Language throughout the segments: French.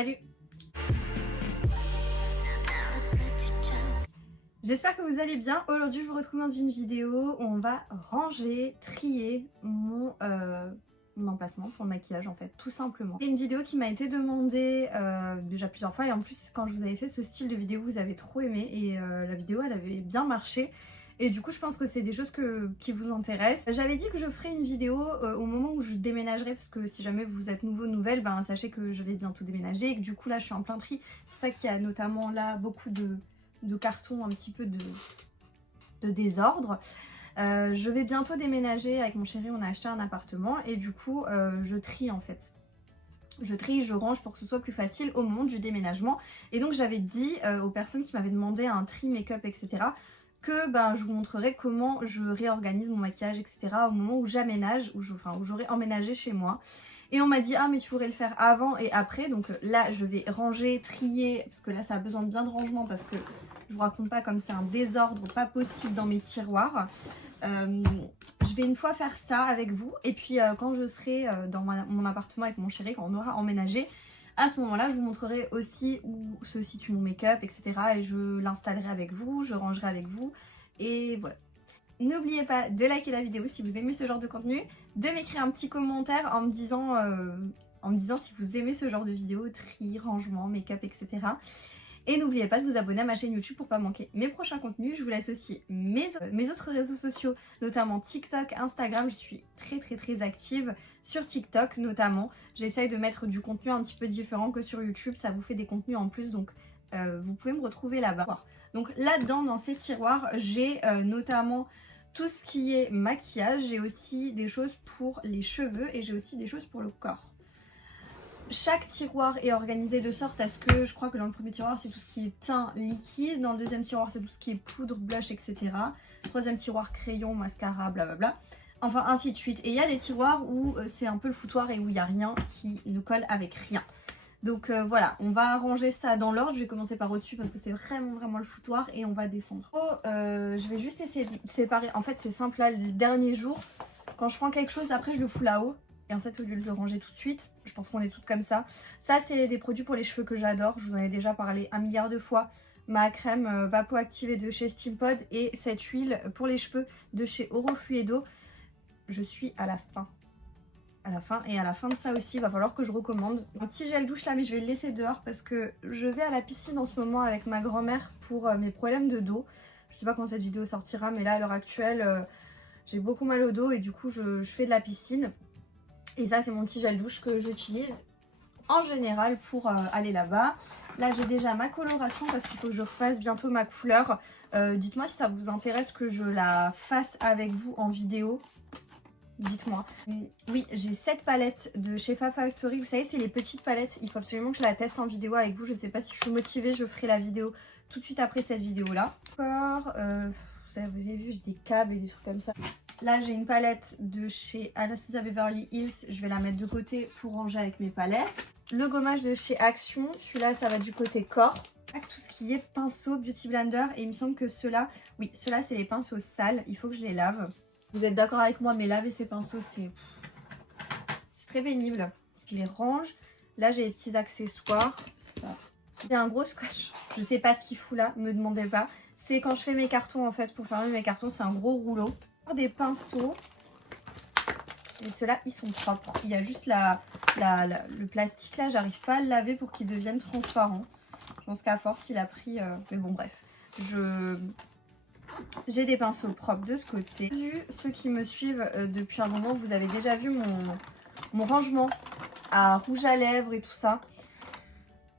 Salut! J'espère que vous allez bien. Aujourd'hui, je vous retrouve dans une vidéo où on va ranger, trier mon emplacement pour le maquillage en fait, tout simplement. C'est une vidéo qui m'a été demandée déjà plusieurs fois et en plus quand je vous avais fait ce style de vidéo, vous avez trop aimé et la vidéo elle avait bien marché. Et du coup je pense que c'est des choses qui vous intéressent. J'avais dit que je ferais une vidéo au moment où je déménagerai, parce que si jamais vous êtes nouveau, nouvelle, ben sachez que je vais bientôt déménager et que du coup là je suis en plein tri. C'est pour ça qu'il y a notamment là beaucoup de cartons, un petit peu de désordre. Je vais bientôt déménager avec mon chéri, on a acheté un appartement et du coup je trie en fait. Je trie, je range pour que ce soit plus facile au moment du déménagement. Et donc j'avais dit aux personnes qui m'avaient demandé un tri make-up etc. que ben, je vous montrerai comment je réorganise mon maquillage etc. au moment où j'aménage, où j'aurai emménagé chez moi. Et on m'a dit ah mais tu pourrais le faire avant et après, donc là je vais ranger, trier, parce que là ça a besoin de bien de rangement parce que je vous raconte pas comme c'est un désordre pas possible dans mes tiroirs. Je vais une fois faire ça avec vous et puis quand je serai dans mon appartement avec mon chéri, quand on aura emménagé, à ce moment là je vous montrerai aussi où se situe mon make-up etc. et je l'installerai avec vous, je rangerai avec vous et voilà. N'oubliez pas de liker la vidéo si vous aimez ce genre de contenu, de m'écrire un petit commentaire en me disant si vous aimez ce genre de vidéo, tri, rangement, make-up, etc. Et n'oubliez pas de vous abonner à ma chaîne YouTube pour pas manquer mes prochains contenus. Je vous laisse aussi mes autres réseaux sociaux, notamment TikTok, Instagram. Je suis très active sur TikTok notamment. J'essaye de mettre du contenu un petit peu différent que sur YouTube. Ça vous fait des contenus en plus, donc vous pouvez me retrouver là-bas. Donc là-dedans, dans ces tiroirs, j'ai notamment tout ce qui est maquillage. J'ai aussi des choses pour les cheveux et j'ai aussi des choses pour le corps. Chaque tiroir est organisé de sorte à ce que, je crois que dans le premier tiroir c'est tout ce qui est teint liquide, dans le deuxième tiroir c'est tout ce qui est poudre, blush, etc. Troisième tiroir crayon, mascara, blablabla. Enfin ainsi de suite. Et il y a des tiroirs où c'est un peu le foutoir et où il n'y a rien qui ne colle avec rien. Donc voilà, on va ranger ça dans l'ordre. Je vais commencer par au-dessus parce que c'est vraiment le foutoir et on va descendre. Je vais juste essayer de séparer. En fait c'est simple là, les derniers jours, quand je prends quelque chose après je le fous là-haut. Et en fait au lieu de le ranger tout de suite, je pense qu'on est toutes comme ça. Ça c'est des produits pour les cheveux que j'adore, je vous en ai déjà parlé 1 milliard de fois. Ma crème Vapo Activée de chez Steampod et cette huile pour les cheveux de chez Orofluido. Je suis à la fin. Et à la fin de ça aussi, il va falloir que je recommande un petit gel douche là, mais je vais le laisser dehors parce que je vais à la piscine en ce moment avec ma grand-mère pour mes problèmes de dos. Je sais pas quand cette vidéo sortira, mais là à l'heure actuelle, j'ai beaucoup mal au dos et du coup je fais de la piscine. Et ça c'est mon petit gel douche que j'utilise en général pour aller là-bas. Là j'ai déjà ma coloration parce qu'il faut que je refasse bientôt ma couleur. Dites-moi si ça vous intéresse que je la fasse avec vous en vidéo. Dites-moi. Oui, j'ai cette palette de chez Fafa Factory. Vous savez, c'est les petites palettes. Il faut absolument que je la teste en vidéo avec vous. Je sais pas si je suis motivée. Je ferai la vidéo tout de suite après cette vidéo-là. Encore, vous avez vu, j'ai des câbles et des trucs comme ça. Là, j'ai une palette de chez Anastasia Beverly Hills. Je vais la mettre de côté pour ranger avec mes palettes. Le gommage de chez Action. Celui-là, ça va du côté corps. Tout ce qui est pinceau, Beauty Blender. Et il me semble que ceux-là, oui, ceux-là, c'est les pinceaux sales. Il faut que je les lave. Vous êtes d'accord avec moi, mais laver ces pinceaux, c'est très pénible. Je les range. Là, j'ai les petits accessoires. Il y a un gros scotch. Je sais pas ce qu'il fout là, me demandez pas. C'est quand je fais mes cartons, en fait, pour fermer mes cartons, c'est un gros rouleau. Des pinceaux. Et ceux-là, ils sont propres. Il y a juste le plastique là, j'arrive pas à le laver pour qu'il devienne transparent. Je pense qu'à force, il a pris... Mais bon, bref. J'ai des pinceaux propres de ce côté. Ceux qui me suivent depuis un moment, vous avez déjà vu mon rangement à rouge à lèvres et tout ça.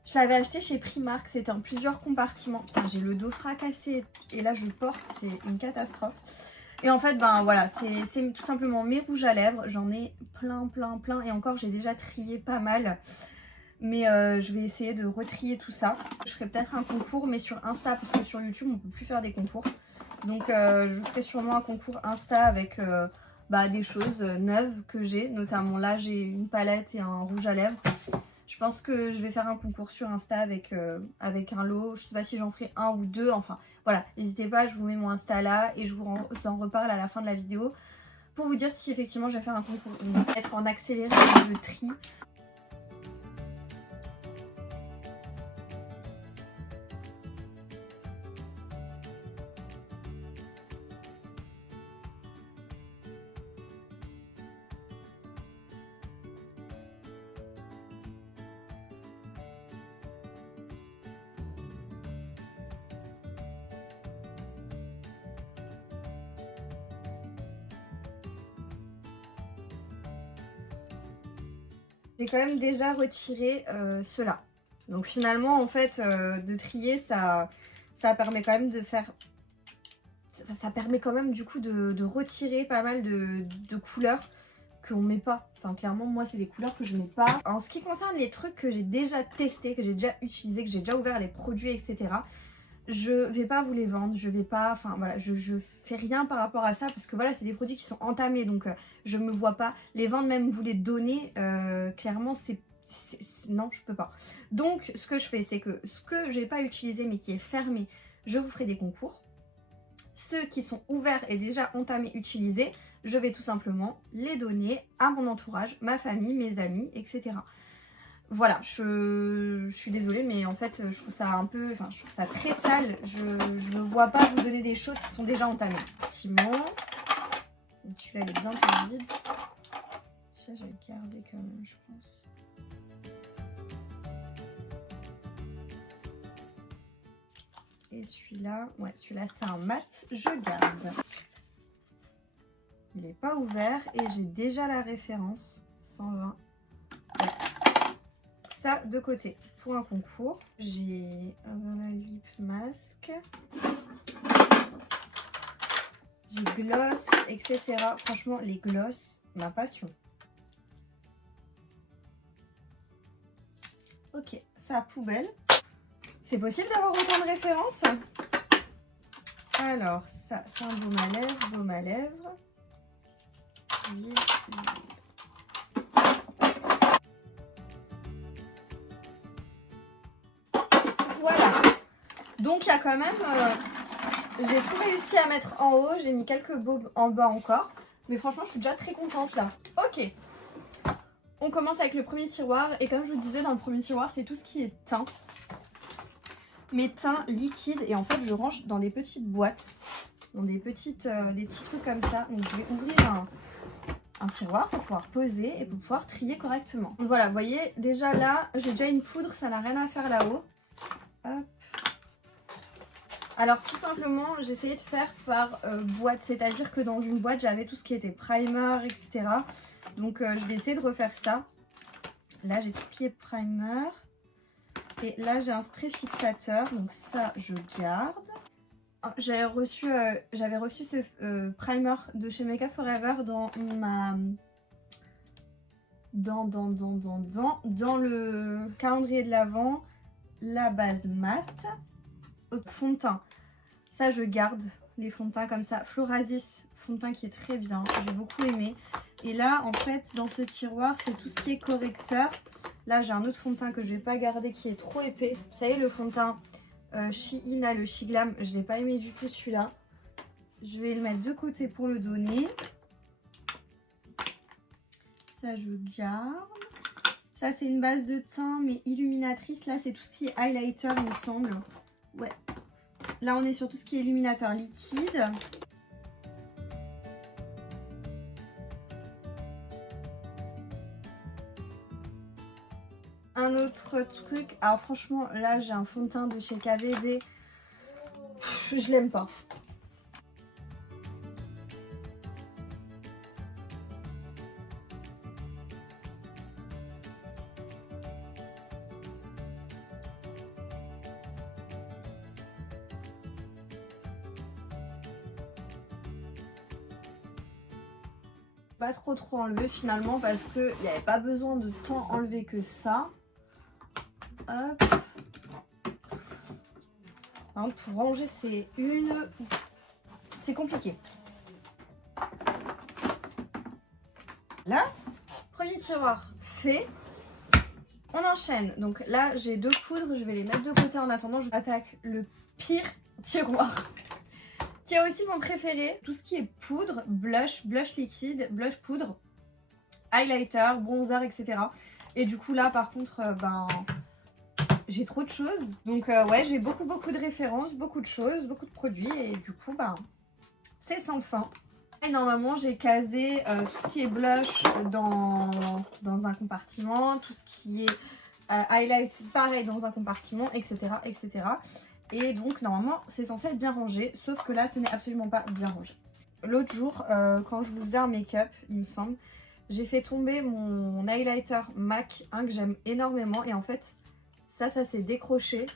Je l'avais acheté chez Primark, c'était en plusieurs compartiments. Putain, j'ai le dos fracassé et là je porte, c'est une catastrophe. Et en fait, ben voilà, c'est tout simplement mes rouges à lèvres. J'en ai plein. Et encore, j'ai déjà trié pas mal. Mais je vais essayer de retrier tout ça. Je ferai peut-être un concours, mais sur Insta, parce que sur YouTube, on ne peut plus faire des concours. Donc je ferai sûrement un concours Insta avec des choses neuves que j'ai. Notamment là, j'ai une palette et un rouge à lèvres. Je pense que je vais faire un concours sur Insta avec un lot. Je sais pas si j'en ferai un ou deux. Enfin, voilà. N'hésitez pas, je vous mets mon Insta là et je vous en reparle à la fin de la vidéo pour vous dire si effectivement je vais faire un concours ou non. Être en accéléré, je trie. J'ai quand même déjà retiré ceux-là. Donc finalement, en fait, de trier, ça permet quand même de faire... Ça permet quand même du coup de retirer pas mal de couleurs qu'on met pas. Enfin clairement moi c'est des couleurs que je mets pas. En ce qui concerne les trucs que j'ai déjà testés, que j'ai déjà utilisés, que j'ai déjà ouvert les produits etc. Je vais pas vous les vendre, je vais pas, enfin voilà, je fais rien par rapport à ça parce que voilà c'est des produits qui sont entamés donc je me vois pas les vendre, même vous les donner, clairement non je peux pas. Donc ce que je fais c'est que ce que j'ai pas utilisé mais qui est fermé, je vous ferai des concours. Ceux qui sont ouverts et déjà entamés, utilisés, je vais tout simplement les donner à mon entourage, ma famille, mes amis, etc. Voilà, je suis désolée, mais en fait, je trouve ça un peu, enfin, je trouve ça très sale. Je ne vois pas vous donner des choses qui sont déjà entamées. Effectivement, celui-là, il est bien trop vide. Celui-là, je vais le garder quand même, je pense. Et celui-là, ouais, celui-là c'est un mat, je garde. Il n'est pas ouvert et j'ai déjà la référence, 120. Ouais. Ça de côté. Pour un concours, j'ai un lip mask, j'ai gloss, etc. Franchement, les gloss, ma passion. Ok, ça poubelle. C'est possible d'avoir autant de références? Alors, ça, c'est un baume à lèvres. Voilà. Donc, il y a quand même... j'ai tout réussi à mettre en haut. J'ai mis quelques baumes en bas encore. Mais franchement, je suis déjà très contente là. Ok. On commence avec le premier tiroir. Et comme je vous disais, dans le premier tiroir, c'est tout ce qui est teint. Mes teints liquides et en fait je range dans des petites boîtes, dans des petits trucs comme ça. Donc je vais ouvrir un tiroir pour pouvoir poser et pour pouvoir trier correctement. Donc voilà, vous voyez déjà là j'ai déjà une poudre, ça n'a rien à faire là-haut. Alors tout simplement j'ai essayé de faire par boîte, c'est-à-dire que dans une boîte j'avais tout ce qui était primer etc. Donc je vais essayer de refaire ça. Là j'ai tout ce qui est primer. Et là, j'ai un spray fixateur, donc ça, je garde. J'avais reçu ce primer de chez Make Up Forever dans ma... Dans le calendrier de l'Avent, la base mat. Fond de teint, ça, je garde les fonds de teint comme ça. Florasis, fond de teint qui est très bien, j'ai beaucoup aimé. Et là, en fait, dans ce tiroir, c'est tout ce qui est correcteur. Là, j'ai un autre fond de teint que je ne vais pas garder qui est trop épais. Vous savez, le fond de teint Shein, là, le She Glam, je ne l'ai pas aimé du tout celui-là. Je vais le mettre de côté pour le donner. Ça, je garde. Ça, c'est une base de teint, mais illuminatrice. Là, c'est tout ce qui est highlighter, il me semble. Ouais. Là, on est sur tout ce qui est illuminateur liquide. Un autre truc, alors franchement là j'ai un fond de teint de chez KVD, je l'aime pas. Pas trop enlevé finalement parce qu'il n'y avait pas besoin de tant enlever que ça. Hop. Hein, pour ranger c'est compliqué. Là, premier tiroir fait. On enchaîne. Donc là, j'ai deux poudres. Je vais les mettre de côté en attendant. Je attaque le pire tiroir, qui est aussi mon préféré. Tout ce qui est poudre, blush liquide, blush poudre, highlighter, bronzer, etc. Et du coup là, par contre, j'ai trop de choses. Donc ouais, j'ai beaucoup de références, beaucoup de choses, beaucoup de produits. Et du coup, c'est sans fin. Et normalement, j'ai casé tout ce qui est blush dans un compartiment. Tout ce qui est highlight, pareil, dans un compartiment, etc. etc. Et donc, normalement, c'est censé être bien rangé. Sauf que là, ce n'est absolument pas bien rangé. L'autre jour, quand je vous faisais un make-up, il me semble, j'ai fait tomber mon highlighter MAC, que j'aime énormément. Et en fait, ça s'est décroché.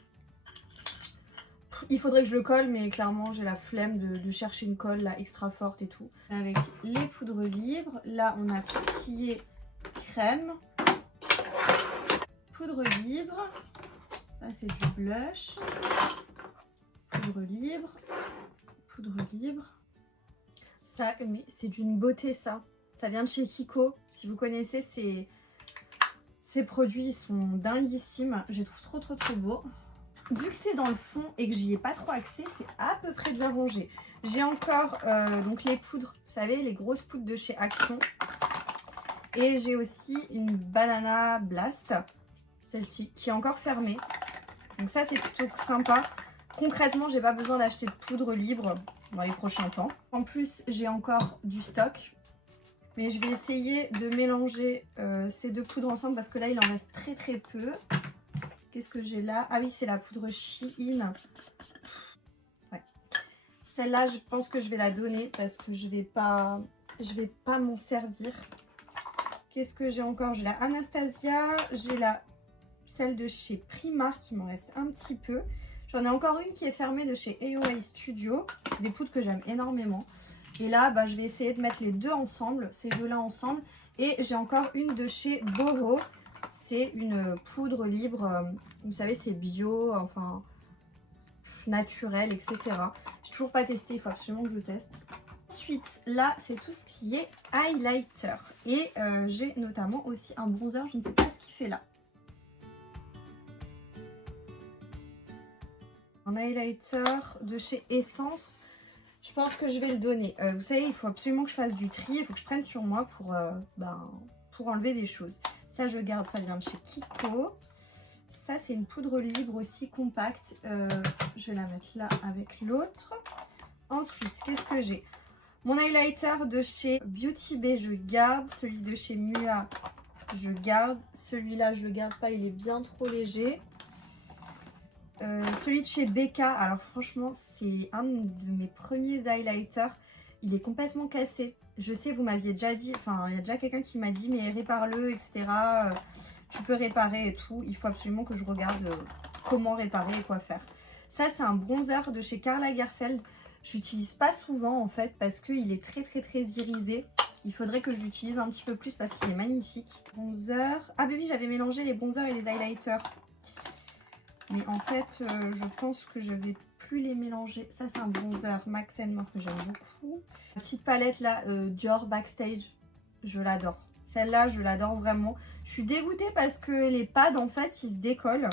Il faudrait que je le colle, mais clairement, j'ai la flemme de chercher une colle là, extra forte et tout. Avec les poudres libres, là, on a tout ce qui est crème. Poudre libre. Là, c'est du blush. Poudre libre. Poudre libre. Ça, mais c'est d'une beauté, ça. Ça vient de chez Kiko. Si vous connaissez, ces produits, ils sont dinguissimes. Je les trouve trop beaux. Vu que c'est dans le fond et que j'y ai pas trop accès, c'est à peu près bien rangé. J'ai encore donc les poudres, vous savez, les grosses poudres de chez Action. Et j'ai aussi une Banana Blast, celle-ci, qui est encore fermée. Donc ça, c'est plutôt sympa. Concrètement, j'ai pas besoin d'acheter de poudre libre dans les prochains temps. En plus, j'ai encore du stock. Mais je vais essayer de mélanger ces deux poudres ensemble parce que là, il en reste très peu. Qu'est-ce que j'ai là? Ah oui, c'est la poudre Shein. Ouais. Celle-là, je pense que je vais la donner parce que je vais pas m'en servir. Qu'est-ce que j'ai encore? J'ai la Anastasia, j'ai celle de chez Primark, il m'en reste un petit peu. J'en ai encore une qui est fermée de chez AOA Studio. C'est des poudres que j'aime énormément. Et là, bah, je vais essayer de mettre les deux ensemble, ces deux-là ensemble. Et j'ai encore une de chez Boho. C'est une poudre libre. Vous savez, c'est bio, enfin, naturel, etc. J'ai toujours pas testé, il faut absolument que je teste. Ensuite, là, c'est tout ce qui est highlighter. Et j'ai notamment aussi un bronzer, je ne sais pas ce qu'il fait là. Un highlighter de chez Essence. Je pense que je vais le donner. Vous savez, il faut absolument que je fasse du tri. Il faut que je prenne sur moi pour enlever des choses. Ça, je garde. Ça vient de chez Kiko. Ça, c'est une poudre libre aussi compacte. Je vais la mettre là avec l'autre. Ensuite, qu'est-ce que j'ai? Mon highlighter de chez Beauty Bay, je garde. Celui de chez Mua, je garde. Celui-là, je le garde pas. Il est bien trop léger. Celui de chez Becca, alors franchement c'est un de mes premiers highlighters, il est complètement cassé. Je sais, vous m'aviez déjà dit, enfin il y a déjà quelqu'un qui m'a dit mais répare-le, etc. Tu peux réparer et tout, il faut absolument que je regarde comment réparer et quoi faire. Ça c'est un bronzer de chez Karl Lagerfeld, je l'utilise pas souvent en fait parce qu'il est très irisé. Il faudrait que je l'utilise un petit peu plus parce qu'il est magnifique. Bronzer, ah bah oui, j'avais mélangé les bronzers et les highlighters. Mais en fait, je pense que je vais plus les mélanger. Ça, c'est un bronzer Max & More que j'aime beaucoup. La petite palette là, Dior Backstage, je l'adore. Celle-là, je l'adore vraiment. Je suis dégoûtée parce que les pads, en fait, ils se décollent.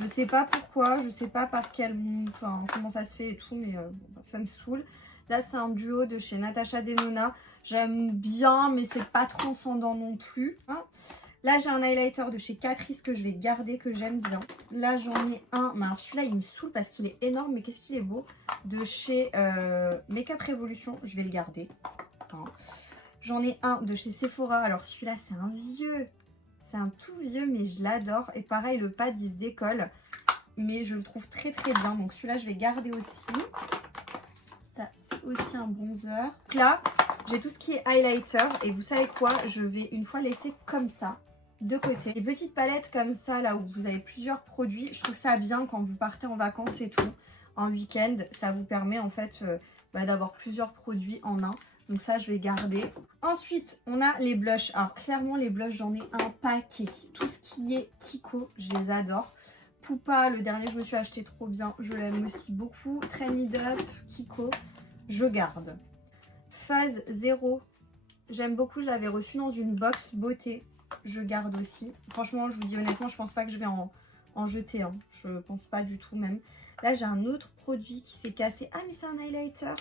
Je sais pas pourquoi, je sais pas par quel... Enfin, comment ça se fait et tout, mais ça me saoule. Là, c'est un duo de chez Natasha Denona. J'aime bien, mais c'est pas transcendant non plus. Hein. Là, j'ai un highlighter de chez Catrice que je vais garder, que j'aime bien. Là, j'en ai un. Mais alors, celui-là, il me saoule parce qu'il est énorme. Mais qu'est-ce qu'il est beau. De chez Makeup Revolution. Je vais le garder. Hein. J'en ai un de chez Sephora. Alors, celui-là, c'est un vieux. C'est un tout vieux, mais je l'adore. Et pareil, le pad, il se décolle. Mais je le trouve très bien. Donc, celui-là, je vais garder aussi. Ça, c'est aussi un bronzer. Donc là, j'ai tout ce qui est highlighter. Et vous savez quoi? Je vais une fois laisser comme ça. De côté. Les petites palettes comme ça, là où vous avez plusieurs produits, je trouve ça bien quand vous partez en vacances et tout, en week-end. Ça vous permet en fait d'avoir plusieurs produits en un. Donc ça, je vais garder. Ensuite, on a les blushs. Alors clairement, les blushs, j'en ai un paquet. Tout ce qui est Kiko, je les adore. Poupa, le dernier, je me suis acheté trop bien. Je l'aime aussi beaucoup. Trendy Duff, Kiko, je garde. Phase 0, j'aime beaucoup. Je l'avais reçu dans une box beauté. Je garde aussi. Franchement, je vous dis honnêtement, je pense pas que je vais en jeter. Hein. Je pense pas du tout même. Là, j'ai un autre produit qui s'est cassé. Ah, mais c'est un highlighter.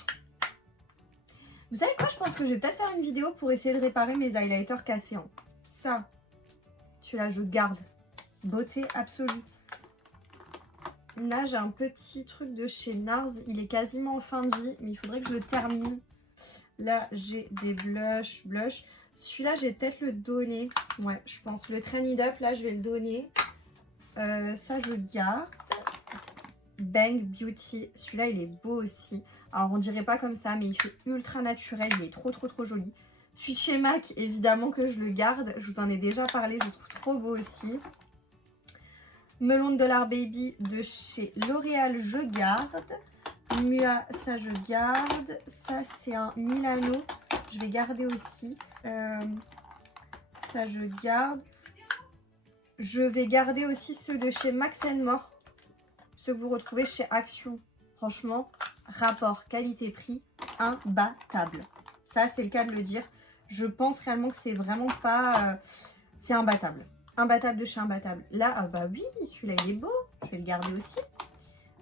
Vous savez quoi? Je pense que je vais peut-être faire une vidéo pour essayer de réparer mes highlighters cassés. Hein. Ça, celui-là, je garde. Beauté absolue. Là, j'ai un petit truc de chez NARS. Il est quasiment en fin de vie, mais il faudrait que je le termine. Là, j'ai des blushs. Celui-là, je vais peut-être le donner. Ouais, je pense. Le Trendy Up, là, je vais le donner. Ça, je garde. Bang Beauty. Celui-là, il est beau aussi. Alors, on dirait pas comme ça, mais il fait ultra naturel. Il est trop joli. Celui de chez MAC, évidemment que je le garde. Je vous en ai déjà parlé, je le trouve trop beau aussi. Melon de Dollar Baby de chez L'Oréal, je garde. Mua, ça je garde. Ça c'est un Milano, je vais garder aussi. Ça je garde. Je vais garder aussi ceux de chez Max More, ceux que vous retrouvez chez Action. Franchement, rapport qualité-prix imbattable. Ça c'est le cas de le dire. Je pense réellement que c'est vraiment pas... c'est imbattable. Imbattable de chez Imbattable. Là, ah bah oui, celui-là il est beau. Je vais le garder aussi.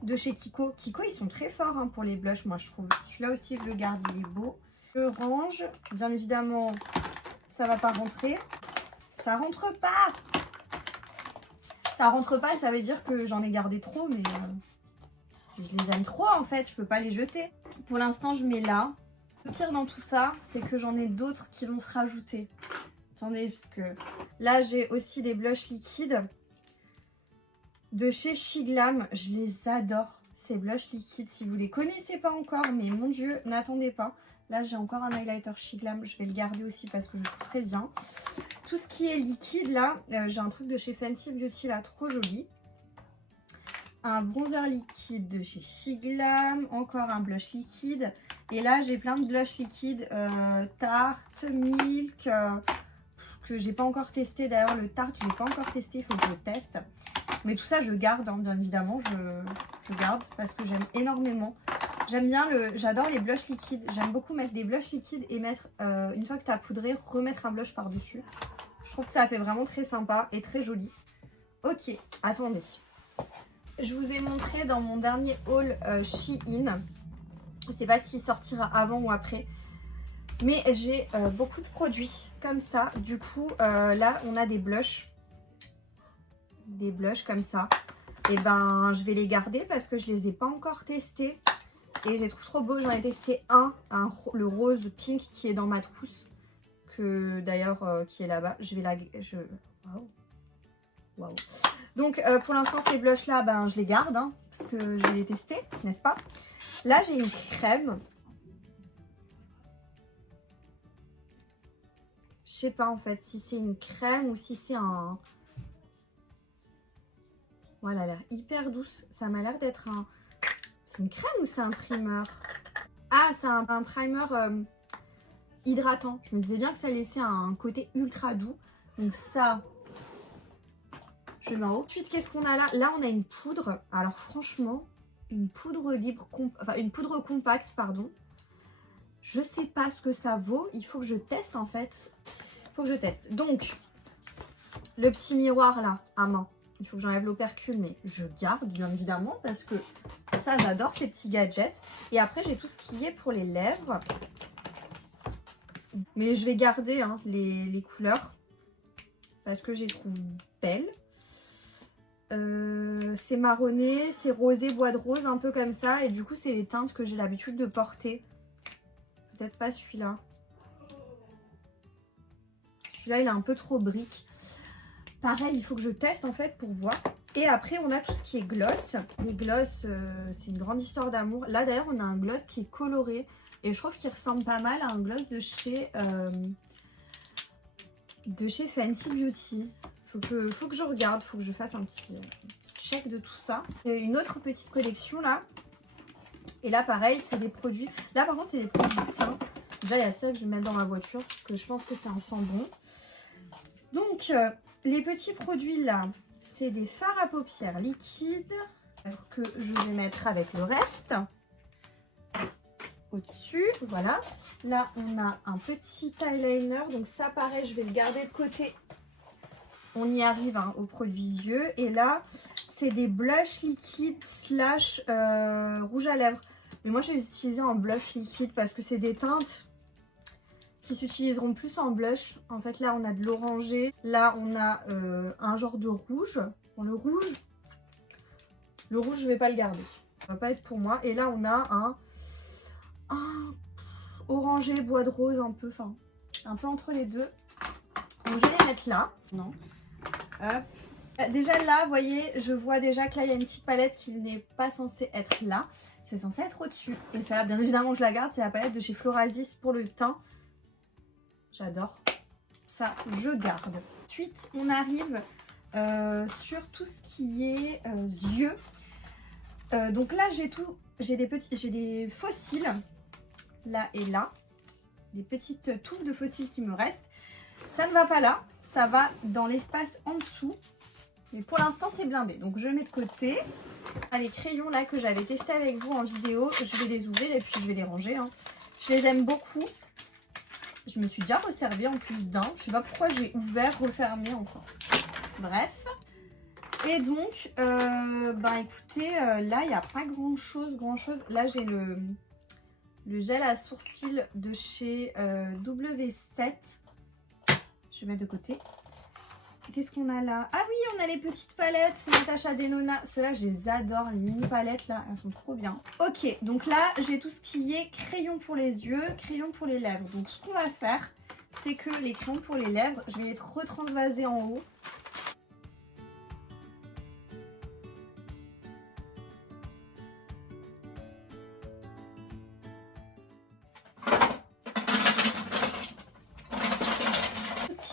De chez Kiko. Kiko, ils sont très forts hein, pour les blushs, moi je trouve. Celui-là aussi, je le garde, il est beau. Je range. Bien évidemment, ça va pas rentrer. Ça rentre pas. Ça rentre pas et ça veut dire que j'en ai gardé trop, mais je les aime trop en fait. Je peux pas les jeter. Pour l'instant, je mets là. Le pire dans tout ça, c'est que j'en ai d'autres qui vont se rajouter. Attendez, parce que là, j'ai aussi des blushs liquides de chez Shiglam. Je les adore, ces blushs liquides. Si vous les connaissez pas encore, mais mon Dieu, n'attendez pas. Là, j'ai encore un highlighter Shiglam. Je vais le garder aussi parce que je le trouve très bien. Tout ce qui est liquide, là, j'ai un truc de chez Fenty Beauty, là, trop joli. Un bronzer liquide de chez Shiglam. Encore un blush liquide. Et là, j'ai plein de blushs liquides. Tarte, Milk... que j'ai pas encore testé. D'ailleurs, le Tarte, je l'ai pas encore testé. Il faut que je le teste. Mais tout ça, je garde, hein, bien évidemment. Je garde parce que j'aime énormément. J'aime bien j'adore les blushs liquides. J'aime beaucoup mettre des blushs liquides et mettre, une fois que tu as poudré, remettre un blush par-dessus. Je trouve que ça fait vraiment très sympa et très joli. Ok, attendez. Je vous ai montré dans mon dernier haul Shein. Je sais pas s'il sortira avant ou après. Mais j'ai beaucoup de produits comme ça. Du coup, là, on a des blushs. Des blushs comme ça. Et ben, je vais les garder parce que je les ai pas encore testés. Et je les trouve trop beaux. J'en ai testé le rose pink qui est dans ma trousse. Que d'ailleurs, qui est là-bas. Je vais la... Waouh. Waouh. Donc, pour l'instant, ces blushs-là, ben, je les garde. Hein, parce que je vais les tester, n'est-ce pas? Là, j'ai une crème. Je sais pas en fait si c'est une crème ou si c'est un... Voilà, elle a l'air hyper douce. Ça m'a l'air d'être un... C'est une crème ou c'est un primer? Ah, c'est un primer hydratant. Je me disais bien que ça laissait un côté ultra doux. Donc ça, je le mets en haut. Ensuite, qu'est-ce qu'on a là? Là, on a une poudre. Alors franchement, une poudre libre... Enfin, une poudre compacte, pardon. Je sais pas ce que ça vaut. Il faut que je teste en fait. Il faut que je teste. Donc, le petit miroir là, à main. Il faut que j'enlève l'opercule, mais je garde bien évidemment parce que ça, j'adore ces petits gadgets. Et après, j'ai tout ce qui est pour les lèvres. Mais je vais garder hein, les couleurs parce que je les trouve belles. C'est marronné, c'est rosé, bois de rose, un peu comme ça. Et du coup, c'est les teintes que j'ai l'habitude de porter. Peut-être pas celui-là. Celui-là, il est un peu trop brique. Pareil, il faut que je teste en fait pour voir. Et après, on a tout ce qui est gloss. Les gloss, c'est une grande histoire d'amour. Là, d'ailleurs, on a un gloss qui est coloré. Et je trouve qu'il ressemble pas mal à un gloss de chez Fenty Beauty. Faut que je regarde, faut que je fasse un petit check de tout ça. Et une autre petite collection là. Et là, pareil, c'est des produits. Là, par contre, c'est des produits teints. Déjà, il y a ça que je vais mettre dans ma voiture parce que je pense que c'est un sent bon. Donc, les petits produits là, c'est des fards à paupières liquides que je vais mettre avec le reste. Au-dessus, voilà. Là, on a un petit eyeliner. Donc ça, pareil, je vais le garder de côté. On y arrive hein, aux produits yeux. Et là, c'est des blushs liquides slash rouge à lèvres. Mais moi, je vais les utiliser en blush liquide parce que c'est des teintes qui s'utiliseront plus en blush. En fait, là, on a de l'orangé. Là, on a un genre de rouge. Bon, le rouge, je vais pas le garder. Ça va pas être pour moi. Et là, on a un orangé, bois de rose, un peu entre les deux. Donc, je vais les mettre là. Non. Hop. Déjà là, vous voyez, je vois déjà que là, il y a une petite palette qui n'est pas censée être là. C'est censé être au-dessus. Et ça, bien évidemment, je la garde. C'est la palette de chez Florasis pour le teint. J'adore. Ça, je garde. Ensuite, on arrive sur tout ce qui est yeux. Donc là, j'ai des fossiles, là et là. Des petites touffes de fossiles qui me restent. Ça ne va pas là, ça va dans l'espace en dessous. Mais pour l'instant, c'est blindé. Donc je le mets de côté. Ah, les crayons là que j'avais testé avec vous en vidéo, je vais les ouvrir et puis je vais les ranger. Hein. Je les aime beaucoup. Je me suis déjà resservée en plus d'un. Je sais pas pourquoi j'ai ouvert, refermé encore. Bref. Et donc, écoutez, là, il n'y a pas grand chose. Là, j'ai le gel à sourcils de chez W7. Je vais mettre de côté. Qu'est-ce qu'on a là? Ah oui, on a les petites palettes. C'est Natasha Denona. Ceux-là, je les adore. Les mini palettes, là, elles sont trop bien. Ok, donc là, j'ai tout ce qui est crayon pour les yeux, crayon pour les lèvres. Donc, ce qu'on va faire, c'est que les crayons pour les lèvres, je vais les retransvaser en haut.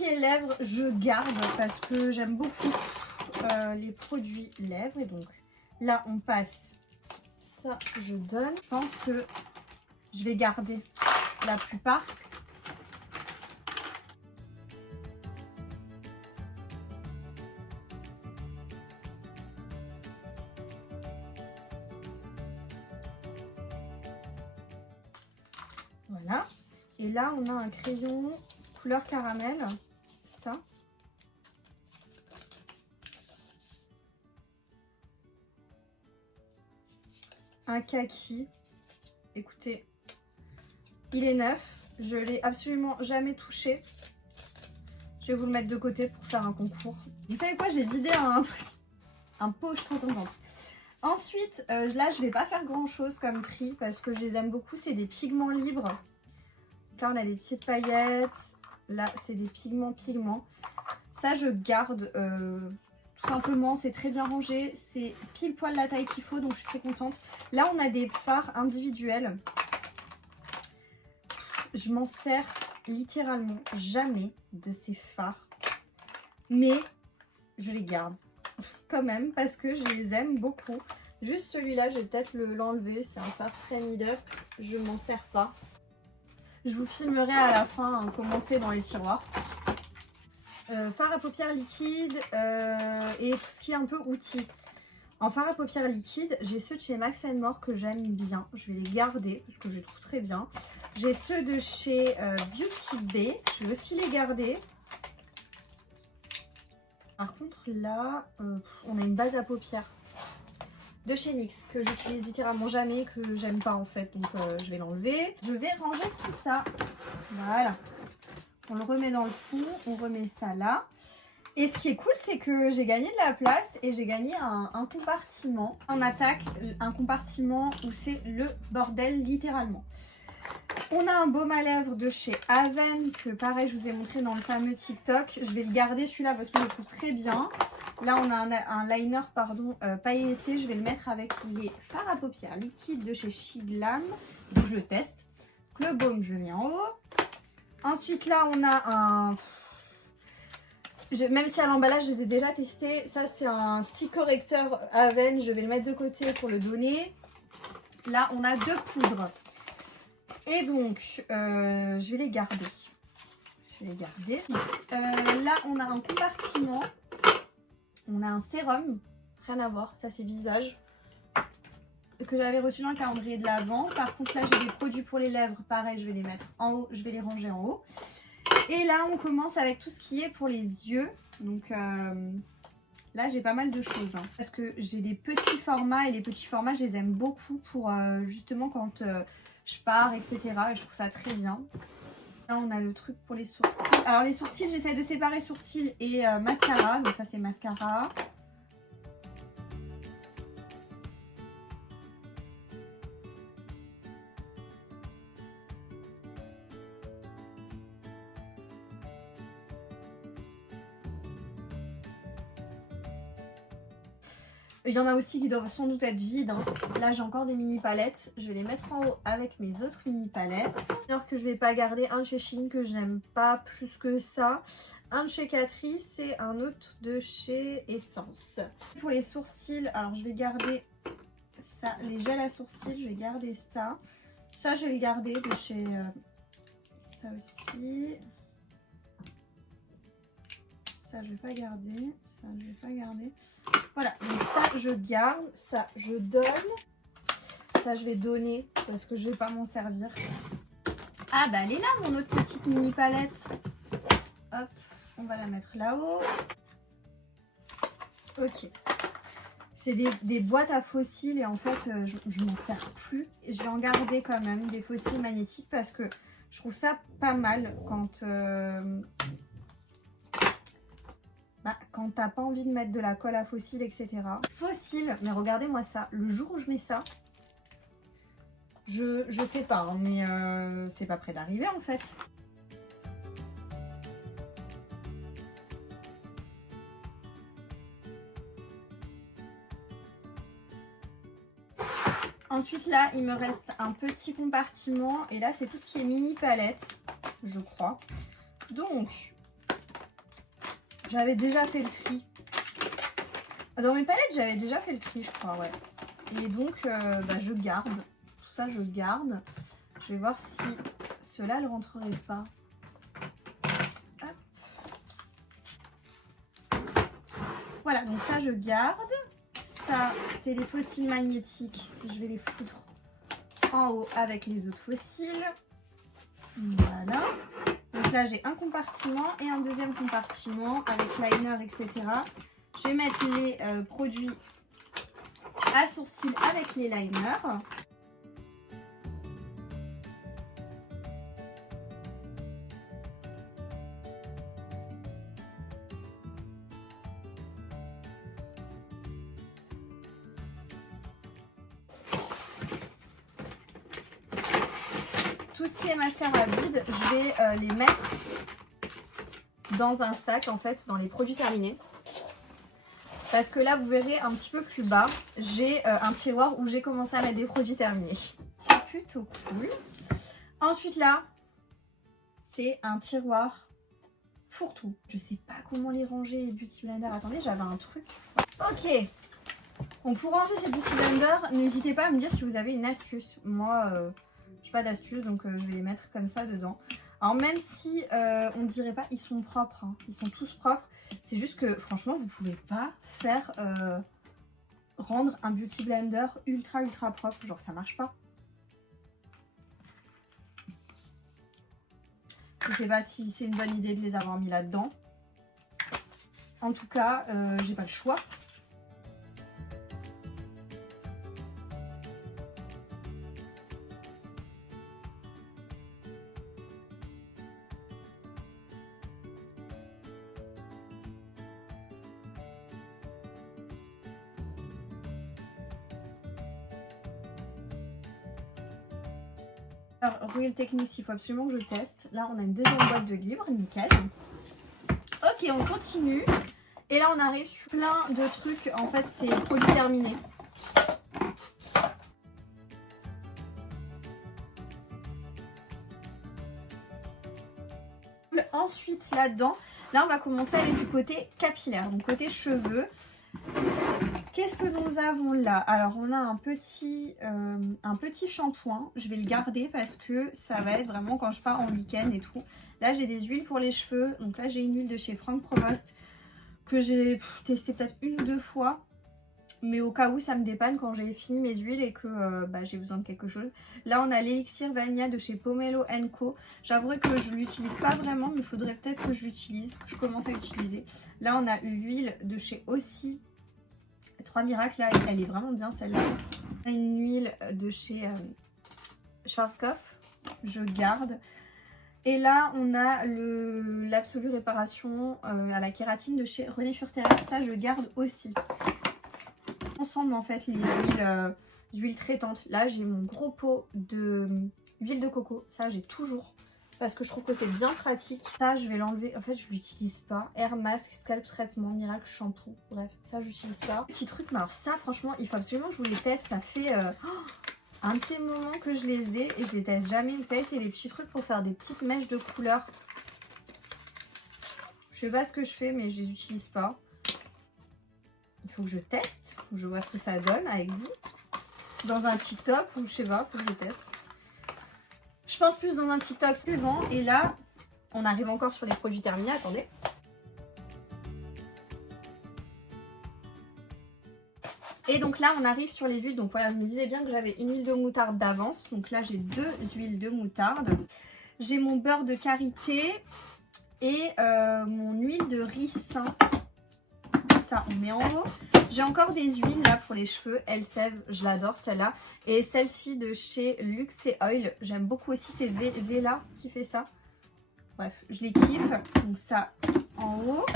Les lèvres, je garde parce que j'aime beaucoup les produits lèvres. Et donc là, on passe. Ça, je donne. Je pense que je vais garder la plupart. Voilà. Et là, on a un crayon couleur caramel. Ça. Un kaki. Écoutez, il est neuf. Je l'ai absolument jamais touché. Je vais vous le mettre de côté pour faire un concours. Vous savez quoi? J'ai vidé un truc. Un pot, je suis trop contente. Ensuite, là, je vais pas faire grand chose comme tri parce que je les aime beaucoup. C'est des pigments libres. Donc là, on a des petites paillettes. Là, c'est des pigments. Ça, je garde tout simplement. C'est très bien rangé. C'est pile poil la taille qu'il faut, donc je suis très contente. Là, on a des fards individuels. Je m'en sers littéralement jamais de ces fards. Mais je les garde quand même parce que je les aime beaucoup. Juste celui-là, je vais peut-être l'enlever. C'est un fard très mid-up. Je m'en sers pas. Je vous filmerai à la fin comment c'est dans les tiroirs. Fard à paupières liquide et tout ce qui est un peu outil. En fard à paupières liquide, j'ai ceux de chez Max More que j'aime bien. Je vais les garder parce que je les trouve très bien. J'ai ceux de chez Beauty Bay. Je vais aussi les garder. Par contre là, on a une base à paupières de chez NYX que j'utilise littéralement jamais, que j'aime pas en fait, donc je vais l'enlever. Je vais ranger tout ça, voilà, on le remet dans le fond, on remet ça là. Et ce qui est cool, c'est que j'ai gagné de la place et j'ai gagné un compartiment. On attaque un compartiment où c'est le bordel littéralement. On a un baume à lèvres de chez Aven que pareil je vous ai montré dans le fameux TikTok. Je vais le garder celui-là parce que je le trouve très bien. Là on a un liner pailleté. Je vais le mettre avec les fards à paupières liquides de chez Shiglam. Donc je le teste. Donc, le baume je le mets en haut. Ensuite là on a un... Même si à l'emballage je les ai déjà testés. Ça c'est un stick correcteur Aven. Je vais le mettre de côté pour le donner. Là on a 2 poudres. Et donc, je vais les garder. Là, on a un compartiment. On a un sérum. Rien à voir. Ça, c'est visage. Que j'avais reçu dans le calendrier de l'Avent. Par contre, là, j'ai des produits pour les lèvres. Pareil, je vais les mettre en haut. Je vais les ranger en haut. Et là, on commence avec tout ce qui est pour les yeux. Donc, là, j'ai pas mal de choses. Hein, parce que j'ai des petits formats. Et les petits formats, je les aime beaucoup pour justement quand... je pars, etc. Et je trouve ça très bien. Là, on a le truc pour les sourcils. Alors, les sourcils, j'essaie de séparer sourcils et mascara. Donc, ça, c'est mascara. Il y en a aussi qui doivent sans doute être vides. Hein. Là, j'ai encore des mini palettes. Je vais les mettre en haut avec mes autres mini palettes. Alors que je vais pas garder un de chez Shein que j'aime pas plus que ça. Un de chez Catrice et un autre de chez Essence. Pour les sourcils, alors je vais garder ça. Les gels à sourcils, je vais garder ça. Ça, je vais le garder de chez... ça aussi. Ça, je vais pas garder. Ça, je vais pas garder. Voilà, donc ça je garde, ça je donne, ça je vais donner parce que je vais pas m'en servir. Ah bah elle est là mon autre petite mini palette. Hop, on va la mettre là-haut. Ok. C'est des boîtes à fossiles et en fait je m'en sers plus. Je vais en garder quand même des fossiles magnétiques parce que je trouve ça pas mal quand... quand t'as pas envie de mettre de la colle à fossile, etc. Fossile, mais regardez-moi ça. Le jour où je mets ça, je sais pas, hein, mais c'est pas près d'arriver en fait. Ensuite là, il me reste un petit compartiment et là c'est tout ce qui est mini palette, je crois. Donc... j'avais déjà fait le tri. Dans mes palettes, j'avais déjà fait le tri, je crois, ouais. Et donc, je garde. Tout ça, je garde. Je vais voir si cela ne rentrerait pas. Hop. Voilà, donc ça, je garde. Ça, c'est les fossiles magnétiques. Je vais les foutre en haut avec les autres fossiles. Voilà. Donc là, j'ai un compartiment et un deuxième compartiment avec liner, etc. Je vais mettre les produits à sourcils avec les liners. Tout ce qui est mascara vide, je vais les mettre dans un sac en fait, dans les produits terminés. Parce que là, vous verrez un petit peu plus bas, j'ai un tiroir où j'ai commencé à mettre des produits terminés. C'est plutôt cool. Ensuite là, c'est un tiroir fourre-tout. Je sais pas comment les ranger les beauty blenders. Attendez, j'avais un truc. Ok. Donc pour ranger ces beauty blenders, n'hésitez pas à me dire si vous avez une astuce. Moi, j'ai pas d'astuce, donc je vais les mettre comme ça dedans. Alors même si on dirait pas, ils sont propres, hein. Ils sont tous propres. C'est juste que franchement, vous pouvez pas faire rendre un beauty blender ultra propre. Genre ça marche pas. Je sais pas si c'est une bonne idée de les avoir mis là-dedans. En tout cas, j'ai pas le choix. Alors, Real Techniques, il faut absolument que je teste. Là, on a une deuxième boîte de livres, nickel. Ok, on continue. Et là, on arrive sur plein de trucs. En fait, c'est produits terminés. Ensuite, là-dedans, là, on va commencer à aller du côté capillaire, donc côté cheveux. Qu'est-ce que nous avons là? Alors, on a un petit shampoing. Je vais le garder parce que ça va être vraiment quand je pars en week-end et tout. Là, j'ai des huiles pour les cheveux. Donc là, j'ai une huile de chez Franck Provost que j'ai testé peut-être une ou deux fois. Mais au cas où ça me dépanne quand j'ai fini mes huiles et que j'ai besoin de quelque chose. Là, on a l'élixir Vanilla de chez Pomelo & Co. J'avouerai que je ne l'utilise pas vraiment, mais il faudrait peut-être que je l'utilise. Je commence à l'utiliser. Là, on a l'huile de chez Aussi. 3 miracles, là, elle est vraiment bien celle-là. Une huile de chez Schwarzkopf, je garde. Et là, on a l'Absolue Réparation à la kératine de chez René Furter. Ça, je garde aussi. Ensemble, en fait, les huiles traitantes. Là, j'ai mon gros pot d'huile de coco. Ça, j'ai toujours parce que je trouve que c'est bien pratique. Ça, je vais l'enlever. En fait, je l'utilise pas. Air Mask, Scalp Traitement, Miracle Shampoo. Bref, ça, je l'utilise pas. Petit truc, mais alors ça, franchement, il faut absolument que je vous les teste. Ça fait un de ces moments que je les ai et je les teste jamais. Vous savez, c'est des petits trucs pour faire des petites mèches de couleurs. Je sais pas ce que je fais, mais je les utilise pas. Il faut que je teste, faut que je vois ce que ça donne avec vous. Dans un TikTok ou je sais pas, faut que je teste. Je pense plus dans un TikTok suivant. Et là, on arrive encore sur les produits terminés. Attendez. Et donc là, on arrive sur les huiles. Donc voilà, je me disais bien que j'avais une huile de moutarde d'avance. Donc là, j'ai 2 huiles de moutarde. J'ai mon beurre de karité et mon huile de ricin. Ça, on met en haut. J'ai encore des huiles là pour les cheveux. Elseve, je l'adore celle-là. Et celle-ci de chez Luxe et Oil. J'aime beaucoup aussi. C'est Vela qui fait ça. Bref, je les kiffe. Donc ça en haut.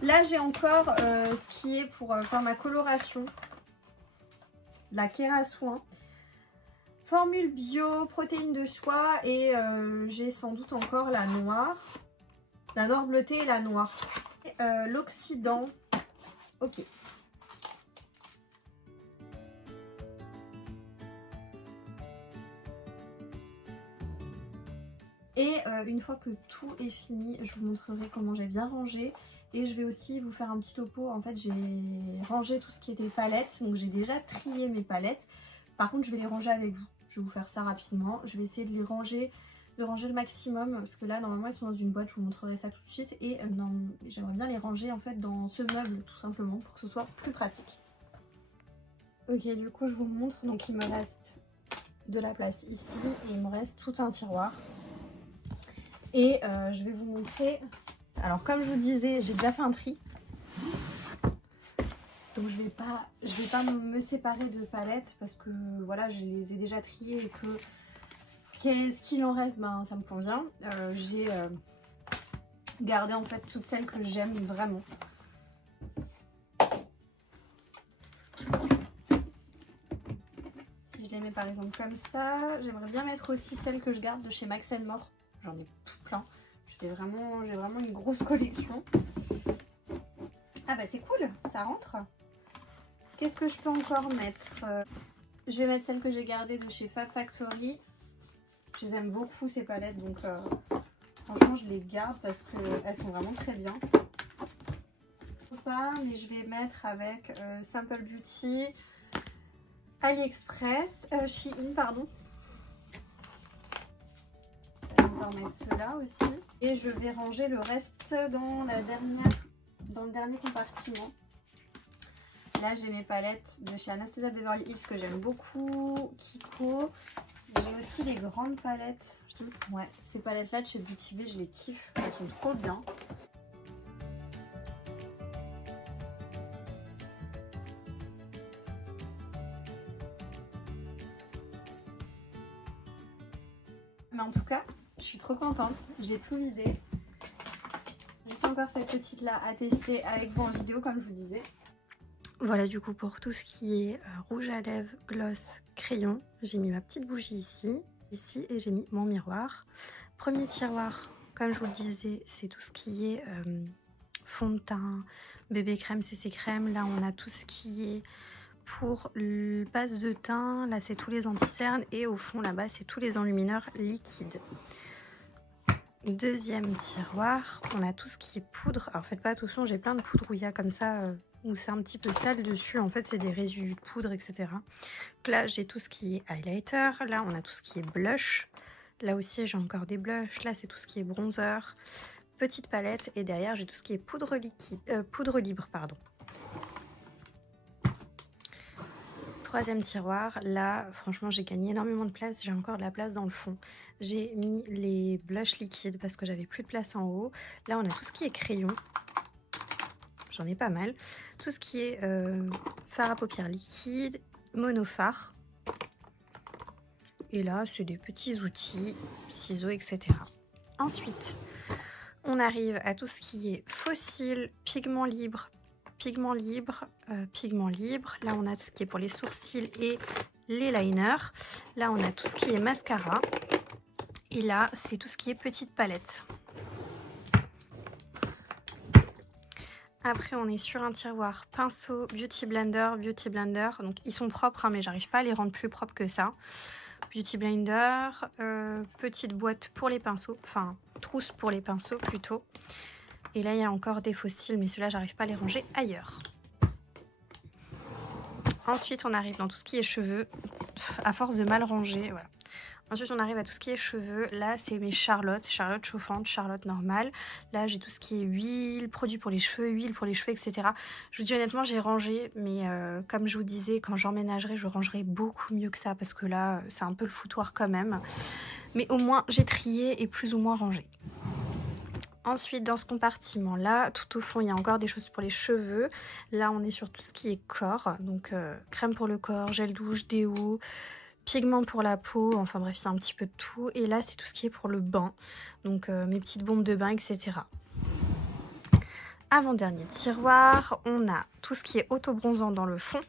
Là, j'ai encore ce qui est pour faire ma coloration. La Kerasoin. Formule bio, protéines de soie. Et j'ai sans doute encore la noire. La noire bleutée et la noire. L'oxydant. Ok. Et une fois que tout est fini, je vous montrerai comment j'ai bien rangé. Et je vais aussi vous faire un petit topo. En fait, j'ai rangé tout ce qui était palettes. Donc j'ai déjà trié mes palettes. Par contre, je vais les ranger avec vous. Je vais vous faire ça rapidement. Je vais essayer de les ranger, de ranger le maximum. Parce que là, normalement, ils sont dans une boîte. Je vous montrerai ça tout de suite. Et j'aimerais bien les ranger en fait dans ce meuble, tout simplement, pour que ce soit plus pratique. Ok, du coup, je vous montre. Donc il me reste de la place ici. Et il me reste tout un tiroir. Et je vais vous montrer. Alors comme je vous disais, j'ai déjà fait un tri. Donc je vais pas me séparer de palettes parce que voilà, je les ai déjà triées et que ce qu'il en reste, ben ça me convient. J'ai gardé en fait toutes celles que j'aime vraiment. Si je les mets par exemple comme ça, j'aimerais bien mettre aussi celles que je garde de chez Max & More. J'en ai tout plein. J'ai vraiment une grosse collection. Ah bah c'est cool, ça rentre. Qu'est-ce que je peux encore mettre? Je vais mettre celles que j'ai gardées de chez Fab Factory. Je les aime beaucoup ces palettes, donc franchement je les garde parce qu'elles sont vraiment très bien. Pas, mais je vais mettre avec Simple Beauty, AliExpress, Shein pardon. Mettre ceux-là aussi et je vais ranger le reste dans le dernier compartiment. Là j'ai mes palettes de chez Anastasia Beverly Hills que j'aime beaucoup, Kiko. J'ai aussi les grandes palettes. Ouais, ces palettes là de chez Beauty Bay, je les kiffe, elles sont trop bien. Mais en tout cas, je suis trop contente, j'ai tout vidé. Juste encore cette petite là à tester avec vous en vidéo comme je vous disais. Voilà du coup pour tout ce qui est rouge à lèvres, gloss, crayon. J'ai mis ma petite bougie ici et j'ai mis mon miroir. Premier tiroir, comme je vous le disais, c'est tout ce qui est fond de teint, bébé crème, CC crème. Là on a tout ce qui est pour le base de teint. Là c'est tous les anti-cernes et au fond là-bas c'est tous les enlumineurs liquides. Deuxième tiroir, on a tout ce qui est poudre. Alors faites pas attention, j'ai plein de poudre où il y a comme ça où c'est un petit peu sale dessus. En fait c'est des résidus de poudre, etc. Donc là j'ai tout ce qui est highlighter. Là on a tout ce qui est blush. Là aussi j'ai encore des blushs. Là c'est tout ce qui est bronzer. Petite palette et derrière j'ai tout ce qui est poudre liquide, poudre libre pardon. Troisième tiroir, là franchement j'ai gagné énormément de place, j'ai encore de la place dans le fond. J'ai mis les blushs liquides parce que j'avais plus de place en haut. Là on a tout ce qui est crayon, j'en ai pas mal. Tout ce qui est fard à paupières liquide, monofard. Et là c'est des petits outils, ciseaux, etc. Ensuite on arrive à tout ce qui est fossile, pigment libre. Pigment libre. Là on a ce qui est pour les sourcils et les liners. Là on a tout ce qui est mascara. Et là, c'est tout ce qui est petite palette. Après, on est sur un tiroir pinceau, Beauty Blender. Donc, ils sont propres, hein, mais j'arrive pas à les rendre plus propres que ça. Beauty Blender, petite boîte pour les pinceaux, enfin, trousse pour les pinceaux plutôt. Et là, il y a encore des faux styles, mais ceux-là, j'arrive pas à les ranger ailleurs. Ensuite, on arrive dans tout ce qui est cheveux, à force de mal ranger, voilà. Ensuite, on arrive à tout ce qui est cheveux. Là, c'est mes Charlotte chauffante, Charlotte normale. Là, j'ai tout ce qui est huile, produits pour les cheveux, huile pour les cheveux, etc. Je vous dis honnêtement, j'ai rangé, mais comme je vous disais, quand j'emménagerai, je rangerai beaucoup mieux que ça, parce que là, c'est un peu le foutoir quand même. Mais au moins, j'ai trié et plus ou moins rangé. Ensuite, dans ce compartiment-là, tout au fond, il y a encore des choses pour les cheveux. Là, on est sur tout ce qui est corps. Donc, crème pour le corps, gel douche, déo, pigments pour la peau. Enfin bref, il y a un petit peu de tout. Et là, c'est tout ce qui est pour le bain. Donc, mes petites bombes de bain, etc. Avant-dernier tiroir, on a tout ce qui est auto-bronzant dans le fond.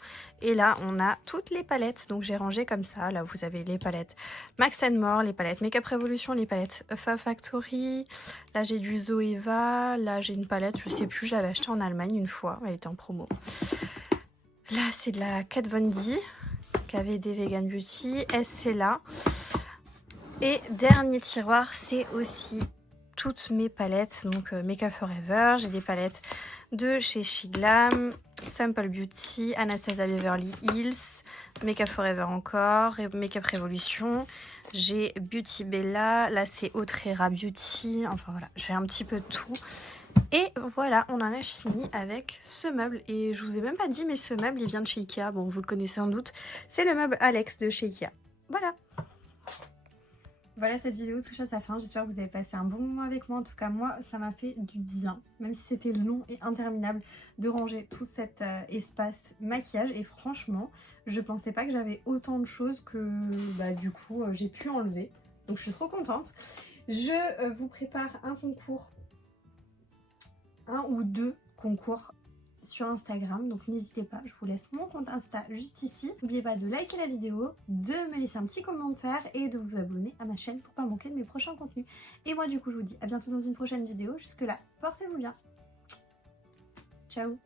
Et là, on a toutes les palettes. Donc, j'ai rangé comme ça. Là, vous avez les palettes Max & More, les palettes Makeup Revolution, les palettes Fa Factory. Là, j'ai du Zoeva. Là, j'ai une palette, je sais plus, j'avais acheté en Allemagne une fois. Elle était en promo. Là, c'est de la Kat Von D, KVD Vegan Beauty. C'est là. Et dernier tiroir, c'est aussi toutes mes palettes, donc Makeup Forever, j'ai des palettes de chez Shiglam, Simple Beauty, Anastasia Beverly Hills, Makeup Forever encore, Makeup Revolution, j'ai Beauty Bella, là c'est Autrera Beauty, enfin voilà, j'ai un petit peu de tout. Et voilà, on en a fini avec ce meuble. Et je vous ai même pas dit, mais ce meuble, il vient de chez Ikea, bon vous le connaissez sans doute, c'est le meuble Alex de chez Ikea. Voilà. Voilà, cette vidéo touche à sa fin. J'espère que vous avez passé un bon moment avec moi. En tout cas, moi, ça m'a fait du bien. Même si c'était long et interminable de ranger tout cet espace maquillage. Et franchement, je pensais pas que j'avais autant de choses que du coup, j'ai pu enlever. Donc, je suis trop contente. Je vous prépare un concours. Un ou deux concours sur Instagram, donc n'hésitez pas, je vous laisse mon compte Insta juste ici. N'oubliez pas de liker la vidéo, de me laisser un petit commentaire et de vous abonner à ma chaîne pour pas manquer de mes prochains contenus. Et moi du coup je vous dis à bientôt dans une prochaine vidéo, jusque là portez-vous bien, ciao.